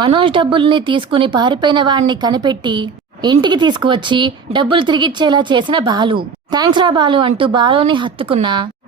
మనోజ్ డబ్బుల్ని తీసుకుని పారిపోయిన వాణ్ణి కనిపెట్టి ఇంటికి తీసుకువచ్చి డబ్బులు తిరిగిచ్చేలా చేసిన బాలు. థ్యాంక్స్ రా బాలు అంటూ బాలుని హత్తుకున్న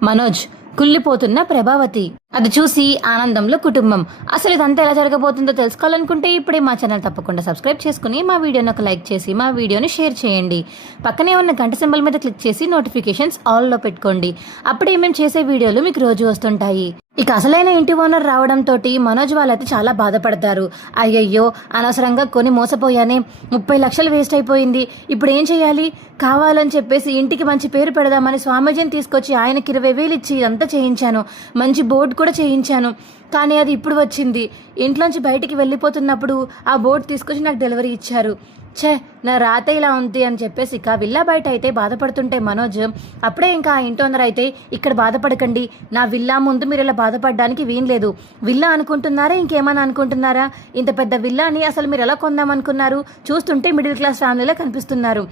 మనోజ్, కుళ్ళిపోతున్న ప్రభావతి. అది చూసి ఆనందంలో కుటుంబం. అసలు ఇదంతా ఎలా జరగబోతుందో తెలుసుకోవాలనుకుంటే ఇప్పుడే మా ఛానల్ తప్పకుండా సబ్స్క్రైబ్ చేసుకుని మా వీడియోని ఒక లైక్ చేసి మా వీడియోని షేర్ చేయండి. పక్కనే ఉన్న గంట సింబల్ మీద క్లిక్ చేసి నోటిఫికేషన్స్ ఆల్లో పెట్టుకోండి. అప్పుడే మేము చేసే వీడియోలు మీకు రోజు వస్తుంటాయి. ఇక అసలైన ఇంటి ఓనర్ రావడంతో మనోజ్ వాళ్ళైతే చాలా బాధపడతారు. అయ్యయ్యో, అనవసరంగా కొని మోసపోయానే, 30 లక్షలు వేస్ట్ అయిపోయింది, ఇప్పుడు ఏం చేయాలి? కావాలని చెప్పేసి ఇంటికి మంచి పేరు పెడదామని స్వామీజీని తీసుకొచ్చి ఆయనకి 20,000 ఇచ్చి ఇదంతా చేయించాను, మంచి బోర్డు కూడా చేయించాను. కానీ అది ఇప్పుడు వచ్చింది. ఇంట్లోంచి బయటికి వెళ్ళిపోతున్నప్పుడు ఆ బోర్డు తీసుకొచ్చి నాకు డెలివరీ ఇచ్చారు. ఛే, నా రాత ఇలా ఉంది అని చెప్పేసి ఇక విల్లా బయట అయితే బాధపడుతుంటే మనోజ్ అప్పుడే ఇంకా ఆ ఇంటి ఓనర్ అయితే, ఇక్కడ బాధపడకండి, నా విల్లా ముందు మీరు ఇలా బాధపడడానికి వీల్లేదు. విల్లా అనుకుంటున్నారా, ఇంకేమైనా అనుకుంటున్నారా? ఇంత పెద్ద విల్లాని అసలు మీరు ఎలా కొందామనుకున్నారు? చూస్తుంటే మిడిల్ క్లాస్ ఫ్యామిలీలో కనిపిస్తున్నారు.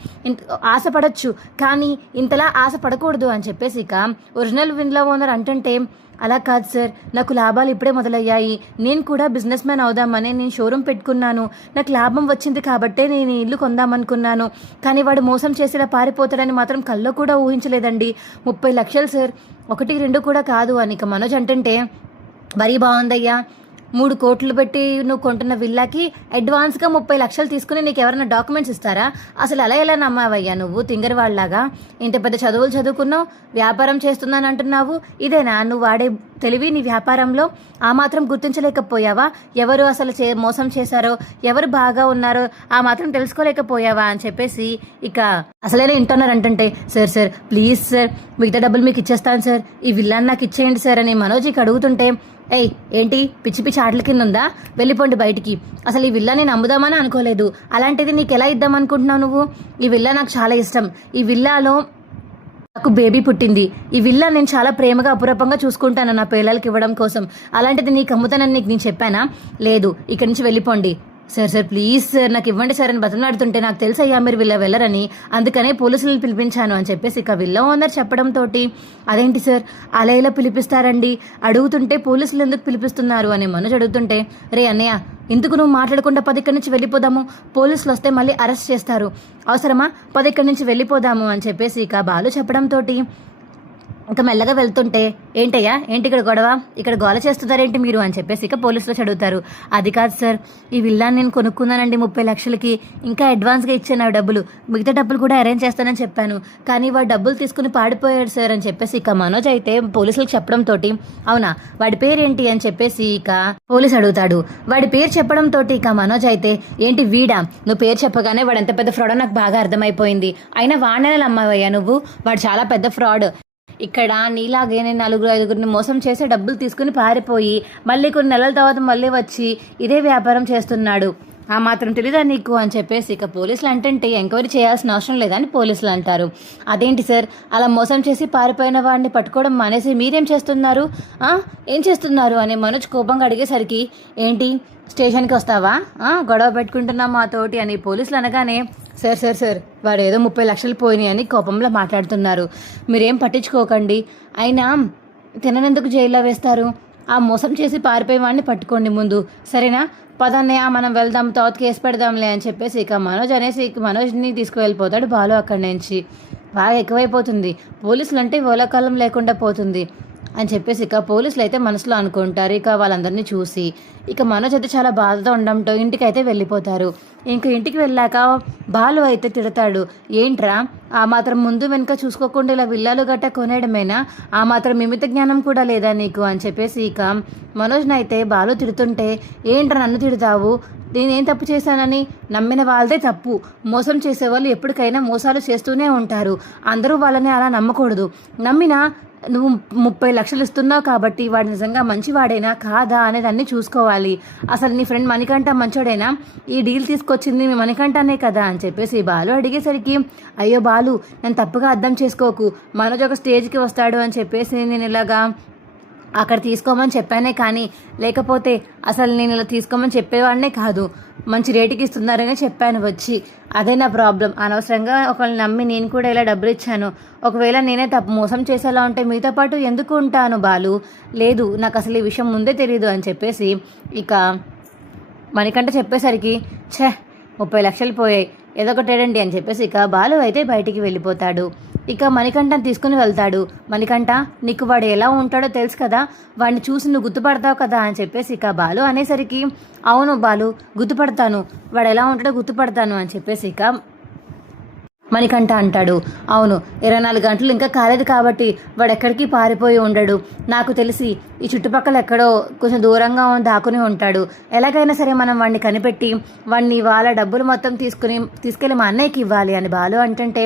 ఆశపడచ్చు, కానీ ఇంతలా ఆశపడకూడదు అని చెప్పేసి ఇక ఒరిజినల్ విల్లా ఓనర్ అంటుంటే, అలా కాదు సార్, నాకు లాభాలు ఇప్పుడే మొదలయ్యాయి, నేను కూడా బిజినెస్ మ్యాన్ అవుదామని నేను షోరూమ్ పెట్టుకున్నాను, నాకు లాభం వచ్చింది కాబట్టే నేను ఇల్లు కొందామనుకున్నాను. కానీ వాడు మోసం చేసేలా పారిపోతాడని మాత్రం కల్లో కూడా ఊహించలేదండి. 30 లక్షలు సార్, 1, 2 కూడా కాదు అని ఇక మనోజ్ అంటుంటే, మరీ బాగుందయ్యా, 3 కోట్లు పెట్టి నువ్వు కొంటున్న విల్లాకి అడ్వాన్స్గా 30 లక్షలు తీసుకుని నీకు ఎవరైనా డాక్యుమెంట్స్ ఇస్తారా? అసలు అలా ఎలా నమ్మావయ్యా నువ్వు తింగరి వాళ్ళలాగా? ఇంత పెద్ద చదువులు చదువుకున్నావు, వ్యాపారం చేస్తున్నాను అంటున్నావు, ఇదేనా నువ్వు వాడే తెలివి నీ వ్యాపారంలో? ఆ మాత్రం గుర్తించలేకపోయావా? ఎవరు అసలు మోసం చేశారో, ఎవరు బాగా ఉన్నారో ఆ మాత్రం తెలుసుకోలేకపోయావా అని చెప్పేసి ఇక అసలైనా ఇంటున్నారు అంటుంటే, సార్ ప్లీజ్ సార్, మిగతా డబ్బులు మీకు ఇచ్చేస్తాను సార్, ఈ విల్లాన్ని నాకు ఇచ్చేయండి సార్ అని మనోజ్ ఇక అడుగుతుంటే, ఏయ్ ఏంటి పిచ్చి పిచ్చి ఆటల కింద ఉందా, వెళ్ళిపోండి బయటికి, అసలు ఈ విల్లా నేను అమ్ముదామని అనుకోలేదు, అలాంటిది నీకు ఎలా ఇద్దాం అనుకుంటున్నావు నువ్వు? ఈ విల్లా నాకు చాలా ఇష్టం, ఈ విల్లాలో నాకు బేబీ పుట్టింది, ఈ విల్లా నేను చాలా ప్రేమగా అపురూపంగా చూసుకుంటాను నా పిల్లలకి ఇవ్వడం కోసం, అలాంటిది నీకు అమ్ముతానని నీకు నేను చెప్పానా? లేదు, ఇక్కడి నుంచి వెళ్ళిపోండి. సార్ ప్లీజ్ సార్, నాకు ఇవ్వండి సార్ అని బతలాడుతుంటే, నాకు తెలుసయ్యా మీరు వీళ్ళ వెళ్ళరని, అందుకనే పోలీసులను పిలిపించాను అని చెప్పేసి ఇక విల్లా ఓనర్ చెప్పడంతో, అదేంటి సార్ అలా ఇలా పిలిపిస్తారండి, అడుగుతుంటే పోలీసులు ఎందుకు పిలిపిస్తున్నారు అని మనోజ్ అడుగుతుంటే, రే అన్నయ్య, ఎందుకు నువ్వు మాట్లాడకుండా 10 ఇక్కడి నుంచి వెళ్ళిపోదాము, పోలీసులు వస్తే మళ్ళీ అరెస్ట్ చేస్తారు, అవసరమా, 10 ఇక్కడి నుంచి వెళ్ళిపోదాము అని చెప్పేసి ఇక బాలు చెప్పడంతో ఇంకా మెల్లగా వెళ్తుంటే, ఏంటయ్యా ఏంటి ఇక్కడ గొడవ, ఇక్కడ గోల చేస్తున్నారేంటి మీరు అని చెప్పేసి ఇక పోలీసులు చదువుతారు. అది కాదు సార్, ఈ విల్లాన్ని నేను కొనుక్కున్నానండి 30 లక్షలకి, ఇంకా అడ్వాన్స్గా ఇచ్చాను డబ్బులు, మిగతా డబ్బులు కూడా అరేంజ్ చేస్తానని చెప్పాను, కానీ వాడు డబ్బులు తీసుకుని పాడిపోయాడు సార్ అని చెప్పేసి ఇక మనోజ్ అయితే పోలీసులకు చెప్పడంతో, అవునా, వాడి పేరు ఏంటి అని చెప్పేసి ఇక పోలీసు అడుగుతాడు. వాడి పేరు చెప్పడంతో ఇక మనోజ్ అయితే, ఏంటి వీడా, నువ్వు పేరు చెప్పగానే వాడు ఎంత పెద్ద ఫ్రాడో నాకు బాగా అర్థమైపోయింది, అయినా వాడినెలా అమ్మావయ్యా నువ్వు, వాడు చాలా పెద్ద ఫ్రాడ్, ఇక్కడ నీలాగే నేను 4-5 మోసం చేసి డబ్బులు తీసుకుని పారిపోయి మళ్ళీ కొన్ని నెలల తర్వాత మళ్ళీ వచ్చి ఇదే వ్యాపారం చేస్తున్నాడు, ఆ మాత్రం తెలీదా నీకు అని చెప్పేసి ఇక పోలీసులు అంటే, ఎంక్వైరీ చేయాల్సిన అవసరం లేదని పోలీసులు అంటారు. అదేంటి సార్, అలా మోసం చేసి పారిపోయిన వాడిని పట్టుకోవడం మానేసి మీరేం చేస్తున్నారు, ఏం చేస్తున్నారు అని మనోజ్ కోపంగా అడిగేసరికి, ఏంటి స్టేషన్కి వస్తావా, గొడవ పెట్టుకుంటున్నాం మాతోటి అని పోలీసులు అనగానే, సార్ వాడు ఏదో 30 లక్షలు పోయినాయి అని కోపంలో మాట్లాడుతున్నారు, మీరేం పట్టించుకోకండి, అయినా తిననందుకు జైల్లో వేస్తారు, ఆ మోసం చేసి పారిపోయే వాడిని పట్టుకోండి ముందు, సరేనా, పదన్నయ్య మనం వెళ్దాం, తర్వాత కేసు పెడదాంలే అని చెప్పేసి ఇక మనోజ్ అనేసి మనోజ్ని తీసుకువెళ్ళిపోతాడు బాలు అక్కడి నుంచి. బాగా ఎక్కువైపోతుంది, పోలీసులు అంటే ఓలకాలం లేకుండా పోతుంది అని చెప్పేసి ఇక పోలీసులు అయితే మనసులో అనుకుంటారు. ఇక వాళ్ళందరినీ చూసి ఇక మనోజ్ అయితే చాలా బాధతో ఉండడంతో ఇంటికి అయితే వెళ్ళిపోతారు. ఇంక ఇంటికి వెళ్ళాక బాలు అయితే తిడతాడు, ఏంట్రా ఆ మాత్రం ముందు వెనుక చూసుకోకుండా ఇలా విల్లాలు గట్ట కొనేయడమేనా, ఆ మాత్రం మిమిత జ్ఞానం కూడా లేదా నీకు అని చెప్పేసి ఇక మనోజ్ని అయితే బాలు తిడుతుంటే, ఏంట్రా నన్ను తిడతావు, నేనేం తప్పు చేశానని, నమ్మిన వాళ్ళదే తప్పు, మోసం చేసేవాళ్ళు ఎప్పటికైనా మోసాలు చేస్తూనే ఉంటారు, అందరూ వాళ్ళని అలా నమ్మకూడదు, నమ్మినా నువ్వు 30 లక్షలు ఇస్తున్నావు కాబట్టి వాడు నిజంగా మంచివాడేనా కాదా అనేది అన్నీ చూసుకోవాలి, అసలు నీ ఫ్రెండ్ మణికంఠ మంచోడేనా, ఈ డీల్ తీసుకొచ్చింది మీ మణికంఠనే కదా అని చెప్పేసి బాలు అడిగేసరికి, అయ్యో బాలు నేను తప్పుగా అర్థం చేసుకోకు, మనోజ్ ఒక స్టేజ్కి వస్తాడు అని చెప్పేసి నేను ఇలాగా అక్కడ తీసుకోమని చెప్పానే, కానీ లేకపోతే అసలు నేను ఇలా తీసుకోమని చెప్పేవాడినే కాదు, మంచి రేటుకి ఇస్తున్నారని చెప్పాను వచ్చి, అదే నా ప్రాబ్లం, అనవసరంగా ఒకళ్ళని నమ్మి నేను కూడా ఇలా డబ్బులు ఇచ్చాను, ఒకవేళ నేనే తప్పు మోసం చేసేలా ఉంటే మీతో పాటు ఎందుకు ఉంటాను బాలు, లేదు నాకు అసలు ఈ విషయం ముందే తెలియదు అని చెప్పేసి ఇక మణికంఠ చెప్పేసరికి ఛే 30 లక్షలు పోయాయి, ఏదో ఒకటేడండి అని చెప్పేసి ఇక బాలు అయితే బయటికి వెళ్ళిపోతాడు. ఇక మణికంఠని తీసుకుని వెళ్తాడు. మణికంఠ, నీకు వాడు ఎలా ఉంటాడో తెలుసు కదా, వాడిని చూసి నువ్వు గుర్తుపడతావు కదా అని చెప్పేసి ఇక బాలు అనేసరికి అవును బాలు గుర్తుపడతాను, వాడు ఎలా ఉంటాడో గుర్తుపడతాను అని చెప్పేసి ఇక మణికంఠ అంటాడు. అవును 24 గంటలు ఇంకా కాలేదు కాబట్టి వాడు ఎక్కడికి పారిపోయి ఉండడు, నాకు తెలిసి ఈ చుట్టుపక్కల ఎక్కడో కొంచెం దూరంగా దాక్కుని ఉంటాడు. ఎలాగైనా సరే మనం వాడిని కనిపెట్టి వాడిని వాళ్ళ డబ్బులు మొత్తం తీసుకెళ్ళి మా అన్నయ్యకి ఇవ్వాలి అని బాలు అంటుంటే,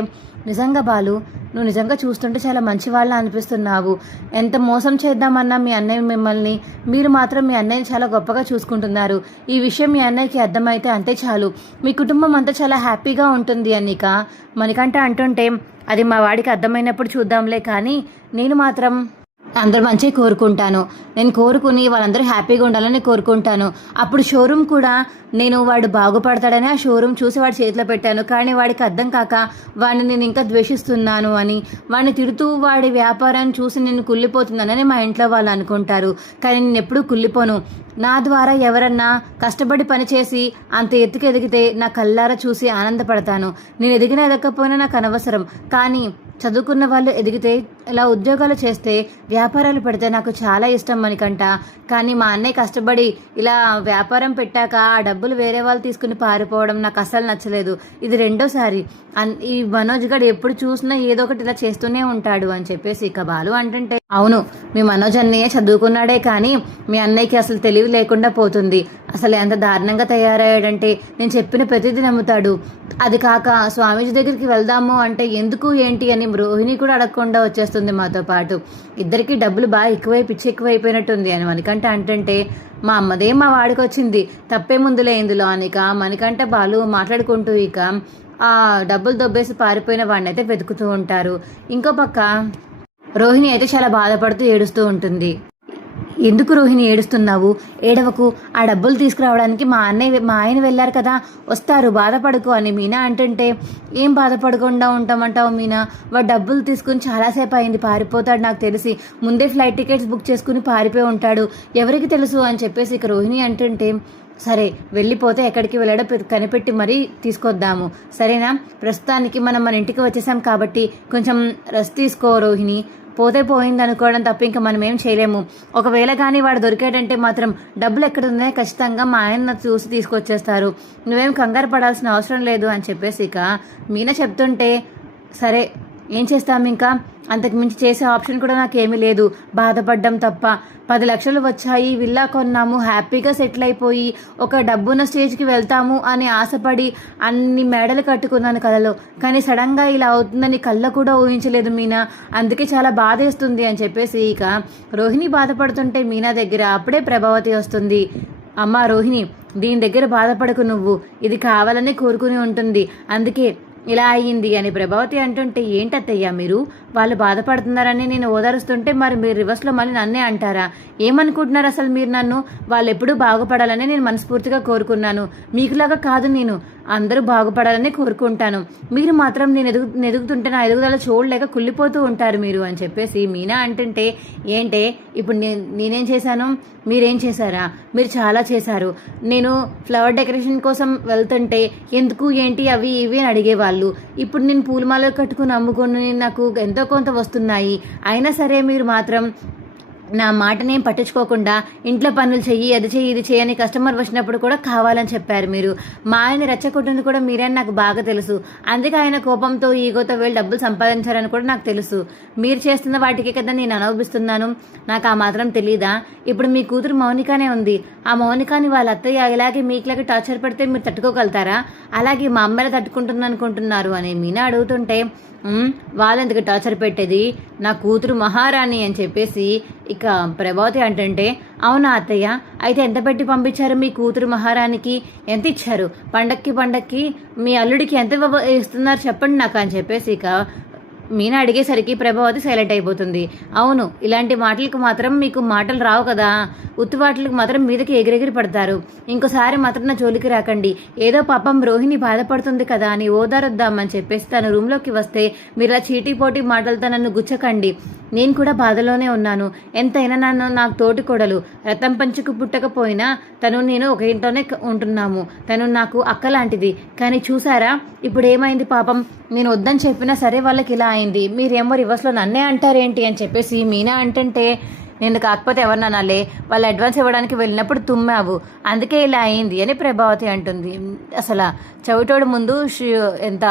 నిజంగా బాలు నువ్వు నిజంగా చూస్తుంటే చాలా మంచి వాళ్ళ అనిపిస్తున్నావు. ఎంత మోసం చేద్దామన్నా మీ అన్నయ్య మిమ్మల్ని, మీరు మాత్రం మీ అన్నయ్యని చాలా గొప్పగా చూసుకుంటున్నారు. ఈ విషయం మీ అన్నయ్యకి అర్థమైతే అంతే చాలు, మీ కుటుంబం అంతా చాలా హ్యాపీగా ఉంటుంది అని ఇక మణికంఠ అంటుంటే, అది మా వాడికి అర్థమైనప్పుడు చూద్దాంలే, కానీ నేను మాత్రం అందరూ మంచిగా కోరుకుంటాను. నేను కోరుకుని వాళ్ళందరూ హ్యాపీగా ఉండాలని కోరుకుంటాను. అప్పుడు షోరూమ్ కూడా నేను వాడు బాగుపడతాడని ఆ షోరూమ్ చూసి వాడి చేతిలో పెట్టాను, కానీ వాడికి అర్థం కాక వాడిని నేను ఇంకా ద్వేషిస్తున్నాను అని, వాడిని తిడుతూ వాడి వ్యాపారాన్ని చూసి నేను కుళ్ళిపోతున్నానని మా ఇంట్లో వాళ్ళు అనుకుంటారు. కానీ నేను ఎప్పుడూ కుళ్ళిపోను. నా ద్వారా ఎవరన్నా కష్టపడి పనిచేసి అంత ఎత్తుకు ఎదిగితే నా కళ్ళారా చూసి ఆనందపడతాను. నేను ఎదగకపోయినా నాకు అనవసరం, కానీ చదువుకున్న వాళ్ళు ఎదిగితే ఇలా ఉద్యోగాలు చేస్తే వ్యాపారాలు పెడితే నాకు చాలా ఇష్టం మణికంఠ. కానీ మా అన్నయ్య కష్టపడి ఇలా వ్యాపారం పెట్టాక ఆ డబ్బులు వేరే వాళ్ళు తీసుకుని పారిపోవడం నాకు అసలు నచ్చలేదు. ఇది రెండోసారి. ఈ మనోజ్ గడు ఎప్పుడు చూసినా ఏదో ఒకటి ఇలా చేస్తూనే ఉంటాడు అని చెప్పేసి ఇక బాలు అంటుంటే, అవును మీ మనోజ్ అన్నయ్య చదువుకున్నాడే కానీ మీ అన్నయ్యకి అసలు తెలివి లేకుండా పోతుంది. అసలు ఎంత దారుణంగా తయారయ్యాడంటే నేను చెప్పిన ప్రతిదీ నమ్ముతాడు. అది కాక స్వామీజీ దగ్గరికి వెళ్దాము అంటే ఎందుకు ఏంటి అని రోహిణి కూడా అడగకుండా వచ్చేస్తుంది మాతో పాటు. ఇద్దరికి డబ్బులు బాగా పిచ్చి ఎక్కువైపోయినట్టుంది అని మణికంఠ అంటుంటే, మా అమ్మదే మా వాడికి వచ్చింది, తప్పే ముందులే ఇందులో అని ఇక మణికంఠ బాలు మాట్లాడుకుంటూ ఇక ఆ డబ్బులు దొబ్బేసి పారిపోయిన వాడిని అయితే వెతుకుతూ ఉంటారు. ఇంకో పక్క రోహిణి అయితే చాలా బాధపడుతూ ఏడుస్తూ ఉంటుంది. ఎందుకు రోహిణి ఏడుస్తున్నావు? ఏడవకు, ఆ డబ్బులు తీసుకురావడానికి మా ఆయన వెళ్ళారు కదా, వస్తారు, బాధపడుకో అని మీనా అంటుంటే, ఏం బాధపడకుండా ఉంటామంటావు మీనా? వాడు డబ్బులు తీసుకుని చాలాసేపు అయింది, పారిపోతాడు నాకు తెలిసి, ముందే ఫ్లైట్ టికెట్స్ బుక్ చేసుకుని పారిపోయి ఉంటాడు, ఎవరికి తెలుసు అని చెప్పేసి ఇక రోహిణి అంటుంటే, సరే వెళ్ళిపోతే ఎక్కడికి వెళ్ళాడో కనిపెట్టి మరీ తీసుకొద్దాము, సరేనా? ప్రస్తుతానికి మనం మన ఇంటికి వచ్చేసాం కాబట్టి కొంచెం రెస్ట్ తీసుకో రోహిణి. పోతే పోయింది అనుకోవడం తప్ప ఇంకా మనం ఏం చేయలేము. ఒకవేళ కానీ వాడు దొరికాడంటే మాత్రం డబ్బులు ఎక్కడున్నాయో ఖచ్చితంగా మా ఆయన చూసి తీసుకొచ్చేస్తారు, నువ్వేం కంగారు పడాల్సిన అవసరం లేదు అని చెప్పేసి ఇక మీనా చెప్తుంటే, సరే ఏం చేస్తాము, ఇంకా అంతకు మించి చేసే ఆప్షన్ కూడా నాకేమీ లేదు, బాధపడ్డం తప్ప. 10 లక్షలు వచ్చాయి, విల్లా కొన్నాము, హ్యాపీగా సెటిల్ అయిపోయి ఒక డబ్బున్న స్టేజ్కి వెళ్తాము అని ఆశపడి అన్ని మేడలు కట్టుకున్నాను కలలో, కానీ సడన్గా ఇలా అవుతుందని కళ్ళ కూడా ఊహించలేదు మీనా, అందుకే చాలా బాధేస్తుంది అని చెప్పేసి ఇక రోహిణి బాధపడుతుంటే మీనా దగ్గర అప్పుడే ప్రభావతి వస్తుంది. అమ్మా రోహిణి, దీని దగ్గర బాధపడకు నువ్వు, ఇది కావాలని కోరుకుని ఉంటుంది, అందుకే ఇలా అయ్యింది అని ప్రభావతి అంటుంటే, ఏంటత్తయ్యా మీరు, వాళ్ళు బాధపడుతున్నారని నేను ఓదారుస్తుంటే మరి మీరు రివర్స్లో మళ్ళీ నన్నే అంటారా? ఏమనుకుంటున్నారు అసలు మీరు నన్ను? వాళ్ళు ఎప్పుడూ బాగుపడాలని నేను మనస్ఫూర్తిగా కోరుకున్నాను, మీకులాగా కాదు, నేను అందరూ బాగుపడాలని కోరుకుంటాను, మీరు మాత్రం నేను ఎదుగుతుంటే నా ఎదుగుదల చూడలేక కుళ్ళిపోతూ ఉంటారు మీరు అని చెప్పేసి మీనా అంటుంటే, ఏంటే ఇప్పుడు నేనేం చేశాను, మీరేం చేశారా? మీరు చాలా చేశారు. నేను ఫ్లవర్ డెకరేషన్ కోసం వెళ్తుంటే ఎందుకు ఏంటి అవి ఇవి అని అడిగేవాళ్ళు, ఇప్పుడు నేను పూలమాల కట్టుకుని అమ్ముకొని నాకు ఎంతో కొంత వస్తున్నాయి, అయినా సరే మీరు మాత్రం నా మాటనేం పట్టించుకోకుండా ఇంట్లో పనులు చెయ్యి, అది చెయ్యి, ఇది చేయని కస్టమర్ వచ్చినప్పుడు కూడా కావాలని చెప్పారు మీరు. మా ఆయన రెచ్చగొట్టింది కూడా మీరే నాకు బాగా తెలుసు, అందుకే ఆయన కోపంతో ఈగోతో వెళ్ళి డబ్బులు సంపాదించారని కూడా నాకు తెలుసు. మీరు చేస్తున్న వాటికే కదా నేను అనుభవిస్తున్నాను, నాకు ఆ మాత్రం తెలీదా? ఇప్పుడు మీ కూతురు మౌనికానే ఉంది, ఆ మౌనికాని వాళ్ళ అత్తయ్య ఇలాగే మీకులాగే టార్చర్ పెడితే మీరు తట్టుకోగలుగుతారా? అలాగే మా అమ్మాయిలు తట్టుకుంటున్నాను అనుకుంటున్నారు అని మీనా అడుగుతుంటే, వాళ్ళెందుకు టార్చర్ పెట్టేది, నా కూతురు మహారాణి అని చెప్పేసి ఇక ప్రభావతి అంటుంటే, అవునా అత్తయ్య, అయితే ఎంత పెట్టి పంపించారు మీ కూతురు మహారాణికి, ఎంత ఇచ్చారు? పండక్కి మీ అల్లుడికి ఎంత ఇస్తున్నారు చెప్పండి నాకు అని చెప్పేసి ఇక మీనా అడిగేసరికి ప్రభావతి సైలెంట్ అయిపోతుంది. అవును, ఇలాంటి మాటలకు మాత్రం మీకు మాటలు రావు కదా, ఉత్తి వాటికి మాత్రం మీదకి ఎగిరెగిరి పడతారు. ఇంకోసారి మాత్రం నా జోలికి రాకండి. ఏదో పాపం రోహిణి బాధపడుతుంది కదా అని ఓదారొద్దామని చెప్పేసి తను రూమ్లోకి వస్తే మీరు ఇలా చీటీపోటీ మాటలతో నన్ను గుచ్చకండి. నేను కూడా బాధలోనే ఉన్నాను. ఎంతైనా నాకు తోటి కొడలు, రతం పంచుకు పుట్టకపోయినా తను నేను ఒక ఇంట్లోనే ఉంటున్నాము. తను నాకు అక్క లాంటిది. కానీ చూసారా ఇప్పుడు ఏమైంది పాపం. నేను వద్దని చెప్పినా సరే వాళ్ళకి ఇలా అయింది. మీరేమో రివర్స్లో నన్నే అంటారేంటి అని చెప్పేసి మీనా అంటుంటే, నేను కాకపోతే ఎవరిననాలే, వాళ్ళు అడ్వాన్స్ ఇవ్వడానికి వెళ్ళినప్పుడు తుమ్మావు, అందుకే ఇలా అయింది అని ప్రభావతి అంటుంది. అసలు చవిటోడు ముందు ఎంత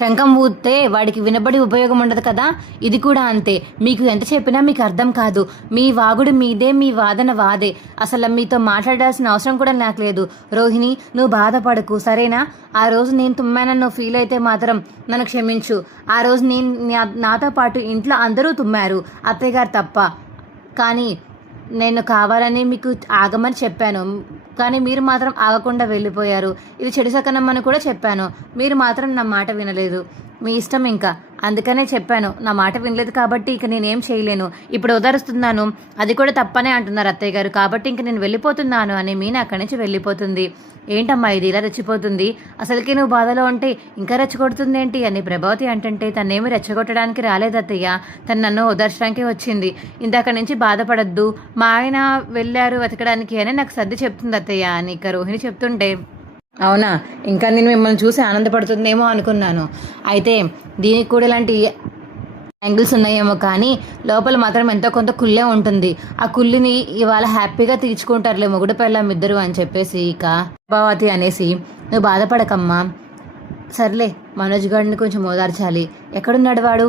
శంఖం ఊస్తే వాడికి వినబడి ఉపయోగం ఉండదు కదా, ఇది కూడా అంతే. మీకు ఎంత చెప్పినా మీకు అర్థం కాదు. మీ వాగుడు మీదే, మీ వాదన వాదే. అసలు మీతో మాట్లాడాల్సిన అవసరం కూడా నాకు లేదు. రోహిణి, నువ్వు బాధపడకు సరేనా. ఆ రోజు నేను తుమ్మానని నువ్వు ఫీల్ అయితే మాత్రం నన్ను క్షమించు. ఆ రోజు నాతో పాటు ఇంట్లో అందరూ తుమ్మారు, అత్తయ్య గారు తప్ప. కానీ నేను కావాలని మీకు ఆగమని చెప్పాను, కానీ మీరు మాత్రం ఆగకుండా వెళ్ళిపోయారు. ఇది చెడు సకనమ్మని కూడా చెప్పాను, మీరు మాత్రం నా మాట వినలేదు. మీ ఇష్టం ఇంకా, అందుకనే చెప్పాను. నా మాట వినలేదు కాబట్టి ఇక నేనేం చేయలేను. ఇప్పుడు ఉదరుస్తున్నాను, అది కూడా తప్పనే అంటున్నారు అత్తయ్య గారు, కాబట్టి ఇంక నేను వెళ్ళిపోతున్నాను అని మీనా అక్కడి నుంచి వెళ్ళిపోతుంది. ఏంటమ్మా ఇది ఇలా రెచ్చిపోతుంది, అసలుకి నువ్వు బాధలో ఉంటే ఇంకా రెచ్చగొడుతుంది ఏంటి అని ప్రభావతి అంటుంటే, తనేమి రెచ్చగొట్టడానికి రాలేదు అత్తయ్య, తను నన్ను ఓదార్చడానికి వచ్చింది. ఇందాక నుంచి బాధపడద్దు, మా ఆయన వెళ్ళారు వెతకడానికి అని నాకు సర్ది చెప్తుంది అత్తయ్య అని ఇక రోహిణి చెప్తుంటే, అవునా, ఇంకా నేను మిమ్మల్ని చూసి ఆనందపడుతుందేమో అనుకున్నాను. అయితే దీనికి కూడా ఇలాంటి యాంగిల్స్ ఉన్నాయేమో, కానీ లోపల మాత్రం ఎంతో కొంత కుళ్ళే ఉంటుంది. ఆ కుళ్ళిని ఇవాళ హ్యాపీగా తీర్చుకుంటారులే మొగుడు పెళ్ళాం ఇద్దరు అని చెప్పేసి ఇక ప్రభావతి అనేసి, నువ్వు బాధపడకమ్మా, సర్లే మనోజ్ గారిని కొంచెం ఓదార్చాలి. ఎక్కడున్నాడు వాడు?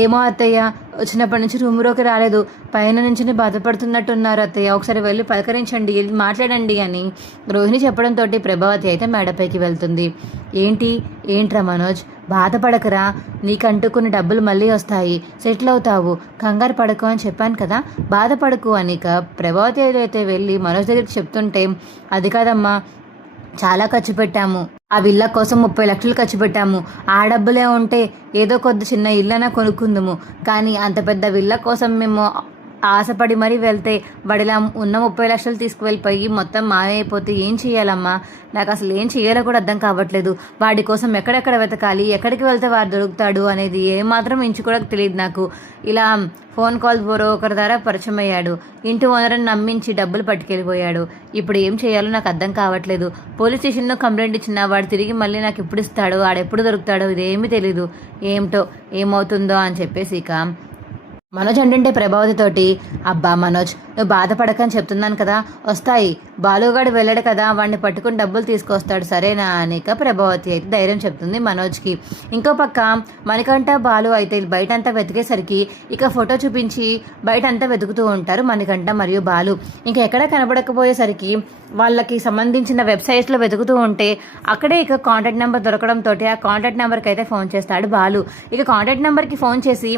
ఏమో అత్తయ్య, వచ్చినప్పటి నుంచి రూమ్లోకి రాలేదు, పైన నుంచి బాధపడుతున్నట్టున్నారు అత్తయ్య, ఒకసారి వెళ్ళి పలకరించండి, మాట్లాడండి అని రోహిణి చెప్పడంతో ప్రభావతి అయితే మేడపైకి వెళ్తుంది. ఏంట్రా మనోజ్, బాధపడకరా, నీకంటూ కొన్ని డబ్బులు మళ్ళీ వస్తాయి, సెటిల్ అవుతావు, కంగారు పడకు అని చెప్పాను కదా, బాధపడకు అని ఇక ప్రభావతి అయితే వెళ్ళి మనోజ్ దగ్గరికి చెప్తుంటే, అది కాదమ్మా, చాలా ఖర్చు పెట్టాము, ఆ విల్లా కోసం 30 లక్షలు ఖర్చు పెట్టాము. ఆ డబ్బులే ఉంటే ఏదో కొద్ది చిన్న ఇల్లైనా కొనుక్కుందాము, కానీ అంత పెద్ద విల్లా కోసం మేము ఆశపడి మరీ వెళ్తే వాడిలా ఉన్న 30 లక్షలు తీసుకువెళ్ళిపోయి మొత్తం మాయైపోతే ఏం చేయాలమ్మా? నాకు అసలు ఏం చేయాలో కూడా అర్థం కావట్లేదు. వాడి కోసం ఎక్కడెక్కడ వెతకాలి, ఎక్కడికి వెళ్తే వాడు దొరుకుతాడు అనేది ఏమాత్రం ఇంచు కూడా తెలియదు నాకు. ఇలా ఫోన్ కాల్ ద్వారా ఒకరి ద్వారా పరిచయం అయ్యాడు, ఇంటి ఓనర్ని నమ్మించి డబ్బులు పట్టుకెళ్ళిపోయాడు. ఇప్పుడు ఏం చేయాలో నాకు అర్థం కావట్లేదు. పోలీస్ స్టేషన్లో కంప్లైంట్ ఇచ్చినా వాడు తిరిగి మళ్ళీ నాకు ఎప్పుడు ఇస్తాడో, వాడెప్పుడు దొరుకుతాడో ఇదేమీ తెలీదు. ఏమిటో ఏమవుతుందో అని చెప్పేసి ఇక మనోజ్ అంటుంటే ప్రభావతితోటి, అబ్బా మనోజ్, నువ్వు బాధపడకని చెప్తున్నాను కదా, వస్తాయి, బాలుగాడు వెళ్ళాడు కదా, వాడిని పట్టుకుని డబ్బులు తీసుకొస్తాడు సరేనా అని ప్రభావతి అయితే ధైర్యం చెప్తుంది మనోజ్కి. ఇంకో పక్క మణికంఠ బాలు అయితే బయటంతా వెతికేసరికి ఇక ఫోటో చూపించి బయటంతా వెతుకుతూ ఉంటారు మణికంఠ మరియు బాలు. ఇంకా ఎక్కడ కనబడకపోయేసరికి వాళ్ళకి సంబంధించిన వెబ్సైట్స్లో వెతుకుతూ ఉంటే అక్కడే ఇక కాంటాక్ట్ నెంబర్ దొరకడంతో ఆ కాంటాక్ట్ నెంబర్కి అయితే ఫోన్ చేస్తాడు బాలు. ఇక కాంటాక్ట్ నెంబర్కి ఫోన్ చేసి,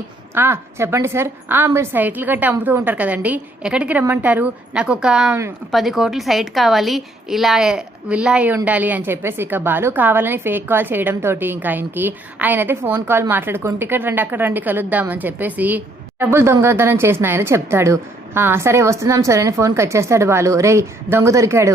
చెప్పండి సార్, మీరు సైట్లు గట్టి అమ్ముతూ ఉంటారు కదండి, ఎక్కడికి రమ్మంటారు? నాకు ఒక 10 కోట్ల సైట్ కావాలి, ఇలా విల్లా అయి ఉండాలి అని చెప్పేసి ఇక బాలు కావాలని ఫేక్ కాల్ చేయడంతో ఇంకా ఆయనైతే ఫోన్ కాల్ మాట్లాడుకుంటూ ఇక్కడ రండి అక్కడ రండి కలుద్దామని చెప్పేసి డబ్బులు దొంగతనం చేసిన ఆయన చెప్తాడు. సరే వస్తున్నాం సార్ అని ఫోన్ కట్ చేస్తాడు బాలు. రేయ్, దొంగ దొరికాడు,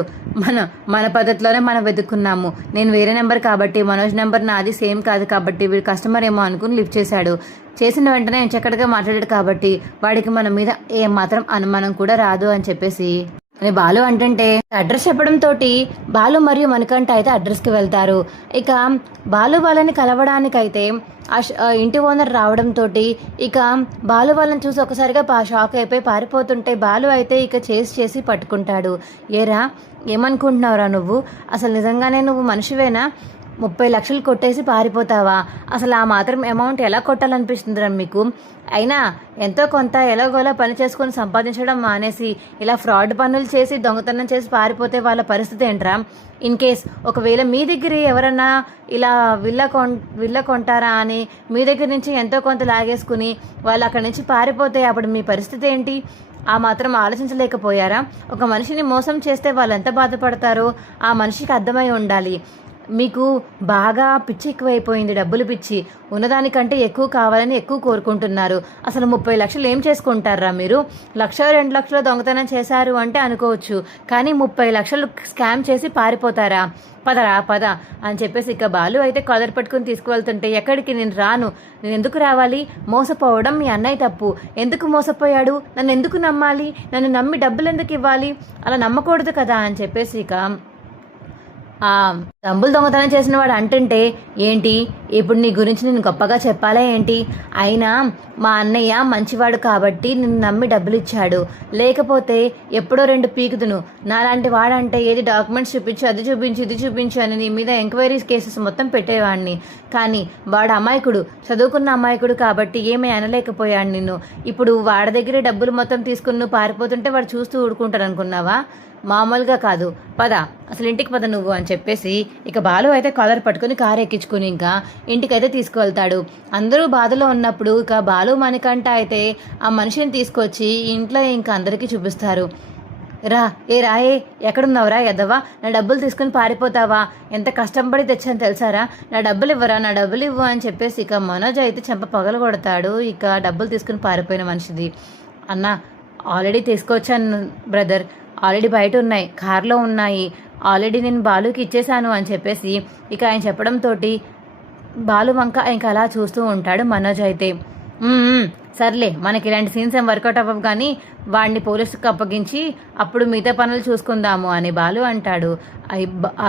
మన పద్ధతిలోనే మనం వెతుక్కున్నాము, నేను వేరే నెంబర్ కాబట్టి మనోజ్ నెంబర్ నాది సేమ్ కాదు కాబట్టి వీడు కస్టమర్ ఏమో అనుకుని లిఫ్ట్ చేశాడు. చేసిన వెంటనే చక్కటిగా మాట్లాడాడు కాబట్టి వాడికి మన మీద ఏమాత్రం అనుమానం కూడా రాదు అని చెప్పేసి అని బాలు అంటుంటే అడ్రస్ చెప్పడంతో బాలు మరియు మణికంఠ అయితే అడ్రస్కి వెళ్తారు. ఇక బాలు వాళ్ళని కలవడానికైతే ఇంటి ఓనర్ రావడంతో ఇక బాలు వాళ్ళని చూసి ఒకసారిగా షాక్ అయిపోయి పారిపోతుంటే బాలు అయితే ఇక చేసి పట్టుకుంటాడు. ఏరా, ఏమనుకుంటున్నావురా నువ్వు? అసలు నిజంగానే నువ్వు మనిషివేనా? 30 లక్షలు కొట్టేసి పారిపోతావా? అసలు ఆ మాత్రం అమౌంట్ ఎలా కొట్టాలనిపిస్తుందిరా మీకు? అయినా ఎంతో కొంత ఎలాగోలా పని చేసుకొని సంపాదించడం మానేసి ఇలా ఫ్రాడ్ పనులు చేసి దొంగతనం చేసి పారిపోతే వాళ్ళ పరిస్థితి ఏంట్రా? ఇన్ కేస్ ఒకవేళ మీ దగ్గర ఎవరన్నా ఇలా విల్ల కొంటారా అని మీ దగ్గర నుంచి ఎంతో కొంత లాగేసుకుని వాళ్ళు అక్కడి నుంచి పారిపోతే అప్పుడు మీ పరిస్థితి ఏంటి? ఆ మాత్రం ఆలోచించలేకపోయారా? ఒక మనిషిని మోసం చేస్తే వాళ్ళు ఎంత బాధపడతారో ఆ మనిషికి అర్థమై ఉండాలి. మీకు బాగా పిచ్చి ఎక్కువైపోయింది, డబ్బులు పిచ్చి. ఉన్నదానికంటే ఎక్కువ కావాలని ఎక్కువ కోరుకుంటున్నారు. అసలు 30 లక్షలు ఏం చేసుకుంటారా మీరు? 1-2 లక్షలు దొంగతనం చేశారు అంటే అనుకోవచ్చు, కానీ 30 లక్షలు స్కామ్ చేసి పారిపోతారా? పదరా పద అని చెప్పేసి ఇక బాలు అయితే కాలర్ పట్టుకుని తీసుకువెళ్తుంటే, ఎక్కడికి, నేను రాను. నేను ఎందుకు రావాలి? మోసపోవడం మీ అన్నయ్య తప్పు. ఎందుకు మోసపోయాడు? నన్ను ఎందుకు నమ్మాలి? నన్ను నమ్మి డబ్బులు ఎందుకు ఇవ్వాలి? అలా నమ్మకూడదు కదా అని చెప్పేసి ఇక ఆ డబ్బులు దొంగతనం చేసిన వాడు అంటుంటే, ఏంటి ఇప్పుడు నీ గురించి నేను గొప్పగా చెప్పాలా ఏంటి? అయినా మా అన్నయ్య మంచివాడు కాబట్టి నిన్ను నమ్మి డబ్బులు ఇచ్చాడు, లేకపోతే ఎప్పుడో 2 పీకుదును. నాలాంటి వాడంటే ఏది డాక్యుమెంట్స్ చూపించు, అది చూపించు, ఇది చూపించు అని నీ మీద ఎంక్వైరీస్ కేసెస్ మొత్తం పెట్టేవాడిని. కానీ వాడు అమాయకుడు, చదువుకున్న అమాయకుడు కాబట్టి ఏమీ అనలేకపోయాడు నిన్ను. ఇప్పుడు వాడి దగ్గరే డబ్బులు మొత్తం తీసుకుని నువ్వు పారిపోతుంటే వాడు చూస్తూ ఊడుకుంటాడు అనుకున్నావా? మామూలుగా కాదు, పద అసలు ఇంటికి పద నువ్వు అని చెప్పేసి ఇక బాలు అయితే కాలర్ పట్టుకుని కారు ఎక్కించుకుని ఇంకా ఇంటికైతే తీసుకువెళ్తాడు. అందరూ బాధలో ఉన్నప్పుడు ఇక బాలు మణికంఠ అయితే ఆ మనిషిని తీసుకొచ్చి ఇంట్లో ఇంకా అందరికీ చూపిస్తారు. రాయే ఎక్కడున్నావురా ఎదవా? నా డబ్బులు తీసుకుని పారిపోతావా? ఎంత కష్టపడి తెచ్చాను తెలుసారా? నా డబ్బులు ఇవ్వరా, నా డబ్బులు ఇవ్వు అని చెప్పేసి ఇక మనోజ్ అయితే చెంప పగలు కొడతాడు ఇక డబ్బులు తీసుకుని పారిపోయిన మనిషిది. అన్న ఆల్రెడీ తీసుకొచ్చాను బ్రదర్, ఆల్రెడీ బయట ఉన్నాయి, కార్లో ఉన్నాయి, ఆల్రెడీ నేను బాలుకి ఇచ్చేశాను అని చెప్పేసి ఇక ఆయన చెప్పడంతో బాలు వంక ఇంకా అలా చూస్తూ ఉంటాడు మనోజ్ అయితే. సర్లే, మనకి ఇలాంటి సీన్స్ ఏం వర్కౌట్ అవ్వవు, కానీ వాడిని పోలీసుకి అప్పగించి అప్పుడు మిగతా పనులు చూసుకుందాము అని బాలు అంటాడు.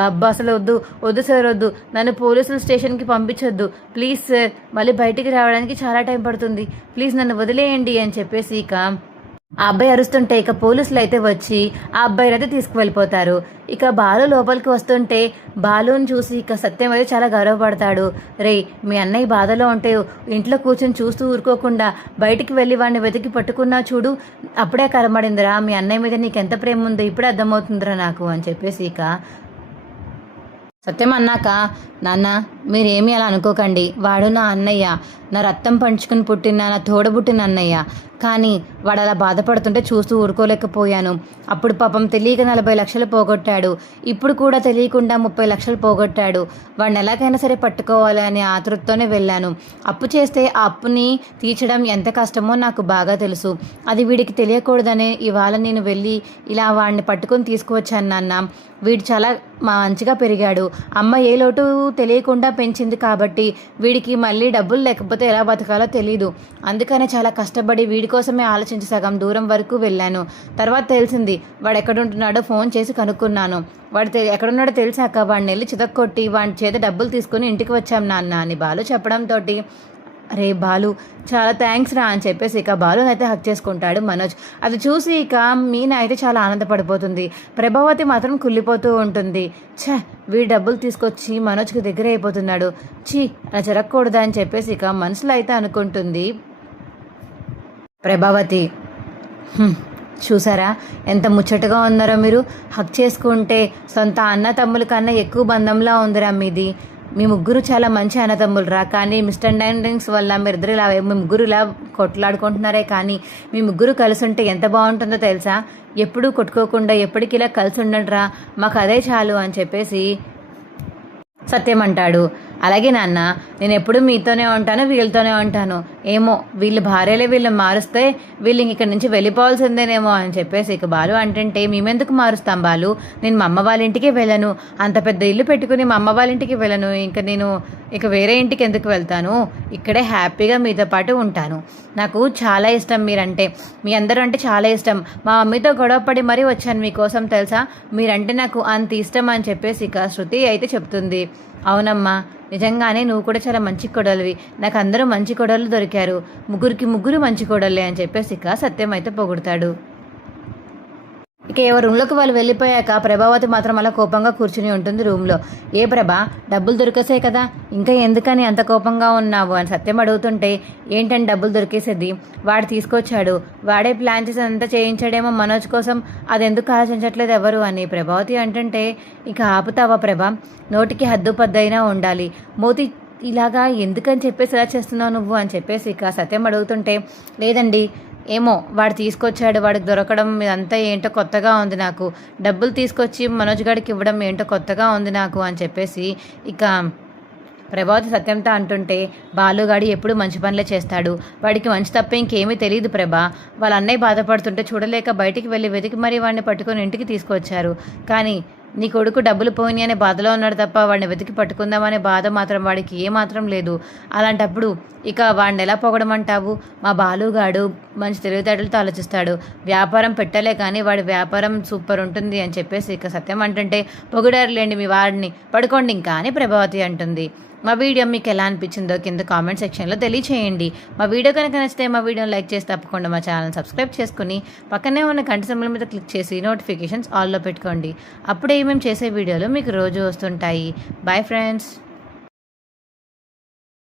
అబ్బా అసలు వద్దు సార్, వద్దు, నన్ను పోలీసుల స్టేషన్కి పంపించొద్దు ప్లీజ్ సార్, మళ్ళీ బయటికి రావడానికి చాలా టైం పడుతుంది, ప్లీజ్ నన్ను వదిలేయండి అని చెప్పేసి ఇక ఆ అబ్బాయి అరుస్తుంటే ఇక పోలీసులు అయితే వచ్చి ఆ అబ్బాయిని అయితే తీసుకువెళ్ళిపోతారు. ఇక బాలు లోపలికి వస్తుంటే బాలుని చూసి ఇక సత్యం అయితే చాలా గర్వపడతాడు. రే, మీ అన్నయ్య బాధలో ఉంటే ఇంట్లో కూర్చొని చూస్తూ ఊరుకోకుండా బయటికి వెళ్ళి వాడిని వెతికి పట్టుకున్నా చూడు, అప్పుడే కనబడిందిరా మీ అన్నయ్య మీద నీకు ఎంత ప్రేమ ఉందో ఇప్పుడే అర్థమవుతుందిరా నాకు అని చెప్పేసి ఇక సత్యం అన్నాక, నాన్న మీరేమీ అలా అనుకోకండి, వాడు నా అన్నయ్య, నా రక్తం పంచుకుని పుట్టిన నా తోడబుట్టిన అన్నయ్య, కానీ వాడు అలా బాధపడుతుంటే చూస్తూ ఊరుకోలేకపోయాను. అప్పుడు పాపం తెలియక 40 లక్షలు పోగొట్టాడు, ఇప్పుడు కూడా తెలియకుండా 30 లక్షలు పోగొట్టాడు. వాడిని ఎలాగైనా సరే పట్టుకోవాలి అనే ఆతృతతోనే వెళ్ళాను. అప్పు చేస్తే ఆ అప్పుని తీర్చడం ఎంత కష్టమో నాకు బాగా తెలుసు. అది వీడికి తెలియకూడదనే ఇవాళ నేను వెళ్ళి ఇలా వాడిని పట్టుకొని తీసుకువచ్చాను నాన్న. వీడు చాలా మంచిగా పెరిగాడు, అమ్మ ఏ లోటు తెలియకుండా పెంచింది కాబట్టి వీడికి మళ్ళీ డబ్బులు లేకపోతే ఎలా బతకాలో తెలీదు. అందుకనే చాలా కష్టపడి వీడి కోసమే ఆలోచించి సగం దూరం వరకు వెళ్ళాను. తర్వాత తెలిసింది వాడు ఎక్కడుంటున్నాడో ఫోన్ చేసి కనుక్కున్నాను. వాడు ఎక్కడున్నాడో తెలిసాక వాడిని వెళ్ళి చితక్కొట్టి వాడి చేత డబ్బులు తీసుకుని ఇంటికి వచ్చాం నాన్న అని బాలు చెప్పడంతో, అరే బాలు చాలా థ్యాంక్స్ రా అని చెప్పేసి ఇక బాలుని అయితే హక్ చేసుకుంటాడు మనోజ్. అది చూసి ఇక మీనా అయితే చాలా ఆనందపడిపోతుంది. ప్రభావతి మాత్రం కుళ్ళిపోతూ ఉంటుంది. వీడు డబ్బులు తీసుకొచ్చి మనోజ్కి దగ్గర అయిపోతున్నాడు, అలా జరగకూడదా అని చెప్పేసి ఇక మనసులో అయితే అనుకుంటుంది ప్రభావతి. చూసారా ఎంత ముచ్చటగా ఉన్నారో మీరు, హక్ చేసుకుంటే సొంత అన్న తమ్ముల కన్నా ఎక్కువ బంధంలా ఉందిరా మీది. మీ ముగ్గురు చాలా మంచి అన్నతమ్ములరా, కానీ మిస్అండర్స్టాండింగ్స్ వల్ల మీరిద్దరు ఇలా మీ ముగ్గురు ఇలా కొట్లాడుకుంటున్నారే, కానీ మీ ముగ్గురు కలిసి ఉంటే ఎంత బాగుంటుందో తెలుసా? ఎప్పుడూ కొట్టుకోకుండా ఎప్పటికీ ఇలా కలిసి ఉండండిరా, మాకు అదే చాలు అని చెప్పేసి సత్యం అంటాడు. అలాగే నాన్న, నేను ఎప్పుడు మీతోనే ఉంటాను, వీళ్ళతోనే ఉంటాను. ఏమో వీళ్ళు భార్యలే వీళ్ళని మారుస్తే వీళ్ళు ఇక్కడి నుంచి వెళ్ళిపోవాల్సిందేనేమో అని చెప్పేసి ఇక బాలు అంటుంటే, మేమెందుకు మారుస్తాం బాలు, నేను మా అమ్మ వాళ్ళ ఇంటికి వెళ్ళను, అంత పెద్ద ఇల్లు పెట్టుకుని మా అమ్మ వాళ్ళ ఇంటికి వెళ్ళను, నేను వేరే ఇంటికి ఎందుకు వెళ్తాను, ఇక్కడే హ్యాపీగా మీతో పాటు ఉంటాను. నాకు చాలా ఇష్టం మీరంటే, మీ అందరూ అంటే చాలా ఇష్టం. మా మమ్మీతో గొడవపడి మరీ వచ్చాను మీకోసం తెలుసా, మీరంటే నాకు అంత ఇష్టం అని చెప్పేసి ఇక శృతి అయితే చెప్తుంది. అవునమ్మా, నిజంగానే నువ్వు కూడా చాలా మంచి కొడలివి, నాకు అందరూ మంచి కొడలు దొరికారు, ముగ్గురు మంచి కొడలే అని చెప్పేసి ఇక సత్యం అయితే పొగుడతాడు. ఇక ఎవరి రూమ్లోకి వాళ్ళు వెళ్ళిపోయాక ప్రభావతి మాత్రం అలా కోపంగా కూర్చుని ఉంటుంది రూమ్లో. ఏ ప్రభా, డబ్బులు దొరికేసాయి కదా, ఇంకా ఎందుకని అంత కోపంగా ఉన్నావు అని సత్యం అడుగుతుంటే, ఏంటని డబ్బులు దొరికేసేది, వాడు తీసుకొచ్చాడు, వాడే ప్లాన్ చేసి అంతా చేయించాడేమో మనోజ్ కోసం, అది ఎందుకు ఆలోచించట్లేదు ఎవరు అని ప్రభావతి అంటుంటే, ఇక ఆపుతావా ప్రభా, నోటికి హద్దు పద్దైనా ఉండాలి, మోతి ఇలాగా ఎందుకని చెప్పేసి ఇలా చేస్తున్నావు నువ్వు అని చెప్పేసి ఇక సత్యం అడుగుతుంటే, లేదండి ఏమో వాడు తీసుకొచ్చాడు, వాడికి దొరకడం ఇదంతా ఏంటో కొత్తగా ఉంది నాకు, డబ్బులు తీసుకొచ్చి మనోజ్ గారికి ఇవ్వడం ఏంటో కొత్తగా ఉంది నాకు అని చెప్పేసి ఇక ప్రభావతి సత్యంతో అంటుంటే, బాలుగాడు ఎప్పుడు మంచి పనులే చేస్తాడు, వాడికి మంచి తప్ప ఇంకేమీ తెలియదు ప్రభా. వాళ్ళ అన్నయ్య బాధపడుతుంటే చూడలేక బయటికి వెళ్ళి వెతికి మరీ వాడిని పట్టుకొని ఇంటికి తీసుకొచ్చారు. కానీ నీ కొడుకు డబ్బులు పోయినాయి అనే బాధలో ఉన్నాడు తప్ప వాడిని వెతికి పట్టుకుందామనే బాధ మాత్రం వాడికి ఏమాత్రం లేదు. అలాంటప్పుడు ఇక వాడిని ఎలా పొగడమంటావు? మా బాలుగాడు మంచి తెలివితేటలతో ఆలోచిస్తాడు, వ్యాపారం పెట్టలే కానీ వాడి వ్యాపారం సూపర్ ఉంటుంది అని చెప్పేసి ఇక సత్యం అంటుంటే, పొగిడారులేండి మీ వాడిని, పడుకోండి ఇంకా అని ప్రభావతి అంటుంది. మా వీడియో మీకు ఎలా అనిపించిందో కింద కామెంట్ సెక్షన్లో తెలియచేయండి. మా వీడియో కనుక నచ్చితే మా వీడియోని లైక్ చేసి తప్పకుండా మా ఛానల్ సబ్స్క్రైబ్ చేసుకుని పక్కనే ఉన్న గంట సింబల్ మీద క్లిక్ చేసి నోటిఫికేషన్స్ ఆల్లో పెట్టుకోండి. అప్పుడే మేము చేసే వీడియోలు మీకు రోజు వస్తుంటాయి. Bye friends.